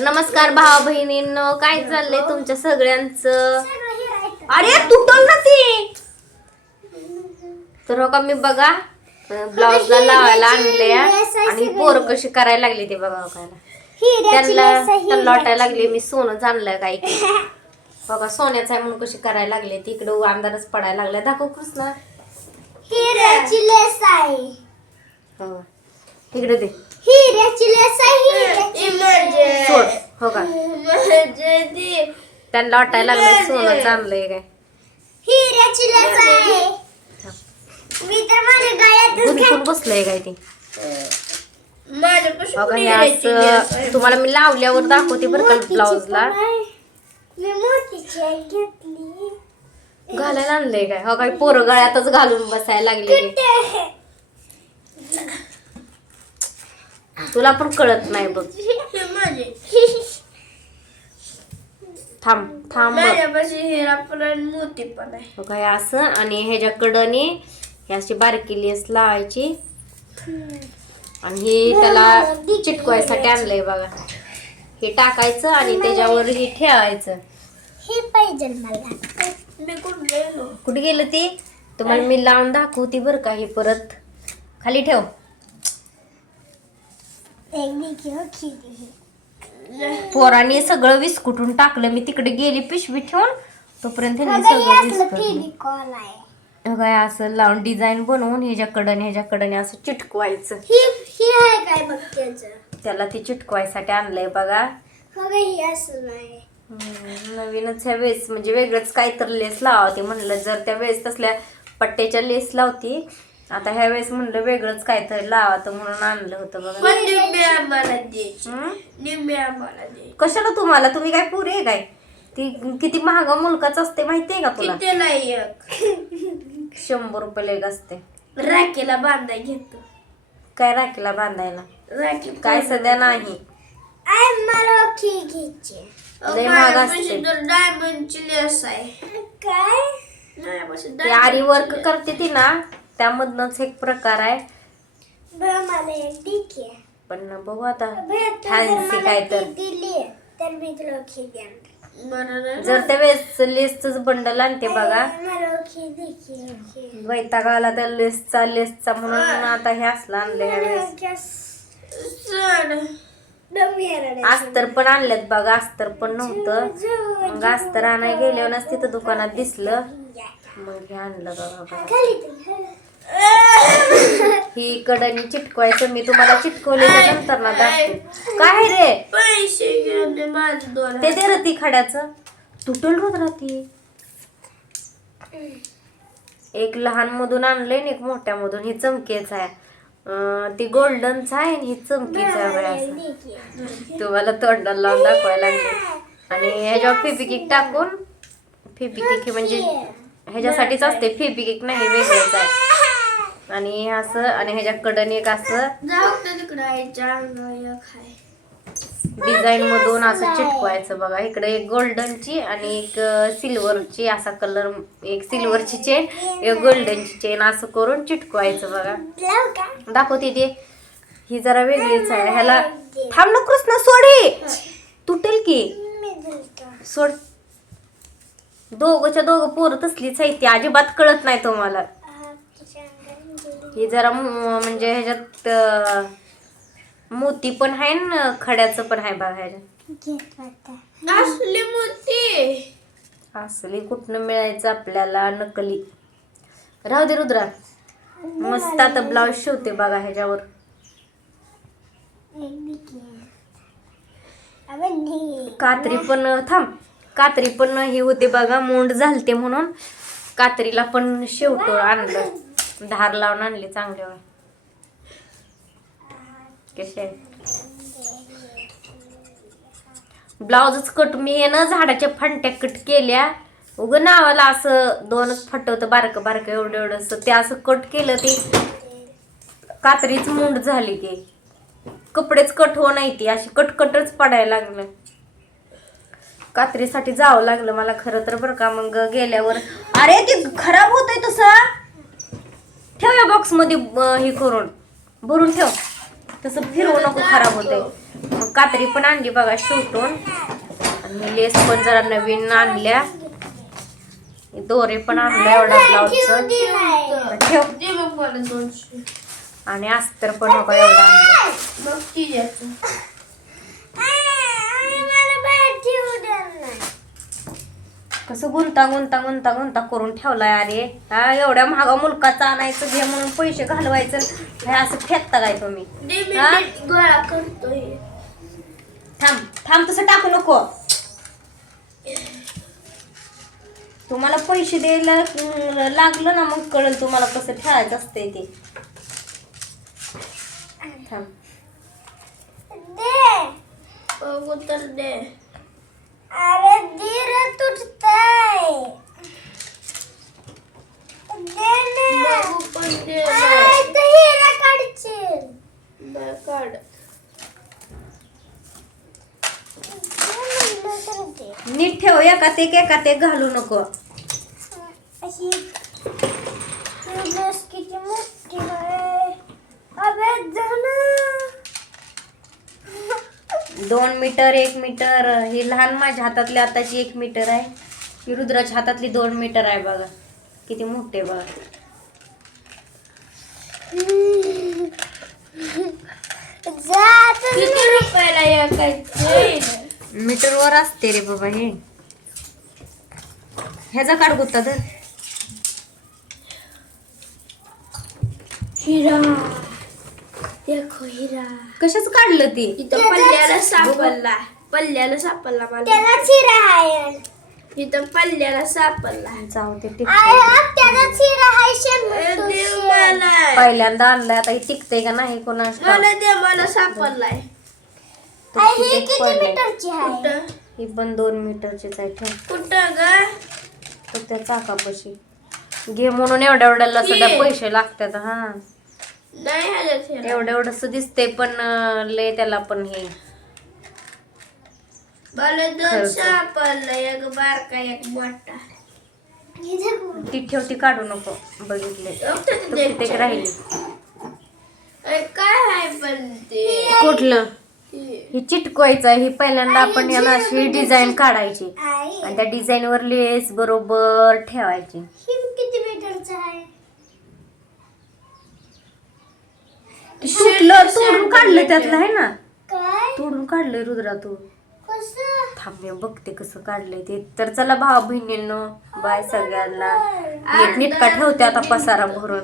नमस्कार भावा बहिणींनो काय चाललंय तुमच्या सगळ्यांचं? अरे तुटल ना ती. तर हो का मी बघा ब्लाउजला लावायला आणले आणि पोर कशी करायला लागली ते बघा बघायला त्यांना त्यांना लोटायला लागली मी सोनं आणलंय काय की. बघा सोन्याचं आहे म्हणून कशी करायला लागली ती इकडे अंधारच पडायला लागलाय. दाखव कृष्णा. हिऱ्याची लेस आहे. हो. इकडे दे. हिऱ्याची लेस आहे सोड. हो का? त्यांना वाटायला लागलंय सोनं चांगलंय काय. हिऱ्याची लेस आहे. मी तर माझ्या गळ्यातच गुंतून बसलंय काय ते? माझ्यापासून हे तुम्हाला मी लावल्यावर दाखवते बरं का ब्लाऊजला. घालायला आणलंय काय? हो काय पोरं गळ्यातच घालून बसायला लागले? तुला पण कळत नाही बघ. थांब थांब बघ. माझ्यापाशी हिरा पण आणि मोती पण आहे. हो असं आणि ह्याच्या कडनी ही अशी बारकी लेस लावायची. आणि ही त्याला चिटकवायसाठी आणलंय बघा. हे टाकायचं आणि त्याच्यावर हे ठेवायचं. हे पाहिजे मला. मी कुठे गेलो? कुठे गेलं ती? तुम्हाला मी लावून दाखवते बरं का हे परत. खाली ठेव. एक निकी खिली पोराने सगळं विस्कुटून टाकलं. मी तिकडे गेली पिशवी ठेवून. तोपर्यंत त्यांनी सगळं काय असं लावून डिझाईन बनवून ह्याच्याकडं ह्याच्याकडे असं चिटकवायचं. त्याला ती चिटकवायसाठी आणलंय बघा. ही नवीनच ह्या वेळेस म्हणजे वेगळंच काहीतरी लेस लावते म्हणलं जर त्या वेळेस तसल्या पट्ट्याच्या लेस लावती आता ह्या वेळेस म्हणलं वेगळंच काहीतरी लावातं म्हणून आणलं होतं बघा. पण निम्मे आम्हाला दे. आम्हाला कशाला तुम्हाला? तुम्ही काय पुरे आहे काय? ती किती महागा मुलकाच असते माहितीये का तुला? कितीला एक शंभर रुपये लेग असते. राखीला बांधाय घेतो. काय राखीला बांधायला? राखी काय सध्या नाही. आय मला खी घ्यायची लय महाग असते. डायमंडची लेस आहे. काय? ती आरी वर्क करते ती ना. त्यामधनच एक प्रकार आहे. पण बघू आता. फॅन्सी काय तर. तर जर त्या वेळेस लेसच बंडल आणते बघा. वैताग आला त्या लेसचा लेसचा म्हणून आता हे असलं आणलं ह्या वेळेस. अस्तर पण आणलेत बघा अस्तर पण नव्हतं. मग अस्तर आणाय गेल्यावरच तिथं दुकानात दिसलं. मग हे आणलं बघा. ही कडनी चिटकवायचं मी तुम्हाला चिटकवलेल्या नंतर ना दाखते काय रे? पैसे घेऊन माझं दोन ते दे रे ती खड्याचं. तुटल होत राहती. एक लहान मधून आणलंय आणि एक मोठ्या मधून ही चमकेच आहे. अं, ती गोल्डनच आहे आणि ही चमकीच आहे असं. तुम्हाला तोंडाला लावून दाखवायला लागले. आणि ह्याच्यावर फेबिकिक टाकून फेबिकिक म्हणजे ह्याच्यासाठीच असते. फेबिकिक नाही वेगळंच आहे. आणि असं आणि ह्याच्या कडन एक असं डिझाईन मधून असं चिटकवायचं बघा. इकडे एक गोल्डनची आणि एक सिल्वरची असा कलर एक सिल्वरची चेन एक गोल्डनची चेन असं करून चिटकवायचं बघा. दाखवते ते ही जरा वेगळीच आहे. ह्याला थांब ना कृष्ण सोडे! तुटेल की? सोड. दोघच्या दोघं पोरं तसलीच आहे ती. अजिबात कळत नाही तुम्हाला. ही जरा म्हणजे ह्याच्यात मोती पण आहे ना खड्याचं पण आहे बघा ह्याच्यात. असली मोठी असली कुठनं मिळायचं आपल्याला नकली. राहू दे रुद्रा. मस्त आता ब्लाऊज शिवते बघा ह्याच्यावर. कात्री पण थांब. कात्री पण ही होते बघा मोंड झालते म्हणून. कात्रीला पण शेवटो आणलं. धार लावून आणले चांगले कसे ब्लाउजच कट मी हे ना झाडाच्या फांट्या कट केल्या. उग नावाला असं दोनच फटवतं बारकं बारकं एवढं एवढं ते असं कट केलं ते कात्रीच मुंड झाली ते. कपडेच कट हो नाही ती अशी कटकटच पडायला लागलं. कात्रीसाठी जावं लागलं मला खरं तर बरं का. मग गेल्यावर अरे ते खराब होतंय तसं. ठेव या बॉक्समध्ये अं, हे करून. भरून ठेव. तसं फिरवू नको खराब होतंय. मग कात्री पण आणली बघा शेवटून आणि लेस पण जरा नवीन आणल्या. दोरे पण आणल्या एवढा ब्लाऊजचं ठेव. आणि अस्तर पण बघा एवढं आणलं मग ती द्यायचं मला बाहेर ठेवू द्या नाही कसं गुंता गुंता गुंता गुंता करून ठेवलाय अरे. हा एवढ्या महागा मुलकाचा आणायचं घे म्हणून पैसे घालवायचं. हे असं फेकता काय तुम्ही? हा? गोळा करतोय. थांब थांब तसं टाकू नको. तुम्हाला पैसे द्यायला अं, लागलं ना मग कळेल तुम्हाला कसं ठेवायचं असतंय ते. थांब. दे. बघू तर दे. अरे दे बघू नीट ठेव एकात एक एकात एक घालू नको. दोन मीटर एक मीटर ही लहान माझ्या हातातली आताची एक मीटर आहे. ही रुद्राच्या हातातली दोन मीटर आहे बघा. किती मोठे बघा. किती रुपयाला एकाचे मीटरवर असते रे बाबा हे. ह्याचा काढ गुत्ता तर हिरा. देखो हिरा. कशाच काढलं ती? इथं पल्ल्याला सापडला. पल्ल्याला सापडला मला त्याला हिरा आहे. इथं पल्ल्याला सापडला. जाऊ ते टिकते आहे मला पहिल्यांदा आणलाय आता हे टिकते का नाही ठाऊक. मला दे मला सापडलाय. कुठं? ही पण दोन मीटरचीच आहे ठेव. कुठं ग? तर त्या चाकापाशी. घे म्हणून एवढ्या एवढ्याला सुद्धा घे. पैसे लागतात हा. नाही हिरा. एवढं एवढंस दिसते पण अं, लय त्याला पण हे. मला दोन खर्च. सापडला एक बारका एक मोठा. ती ठेव ती काढू नको बघितले. डॉक्टर तो कित्येक राहिली. अरे काय आहे पण ते? कुठलं? ते- ही चिटकवायचं आहे ही पहिल्यांदा आपण याला अशी डिझाईन काढायची. आणि त्या डिझाईन वर लेस बरोबर ठेवायची. किती मीटरचं आहे? तुटलं तोडून काढलं त्यातलं आहे ना? काय? तोडून काढलंय रुद्रा तू. थांब बघते कसं काढलंय ते. तर चला भाऊ बहिणींनो बाय सगळ्यांना. नीट नीटका ठेवते आता पसारा भरून?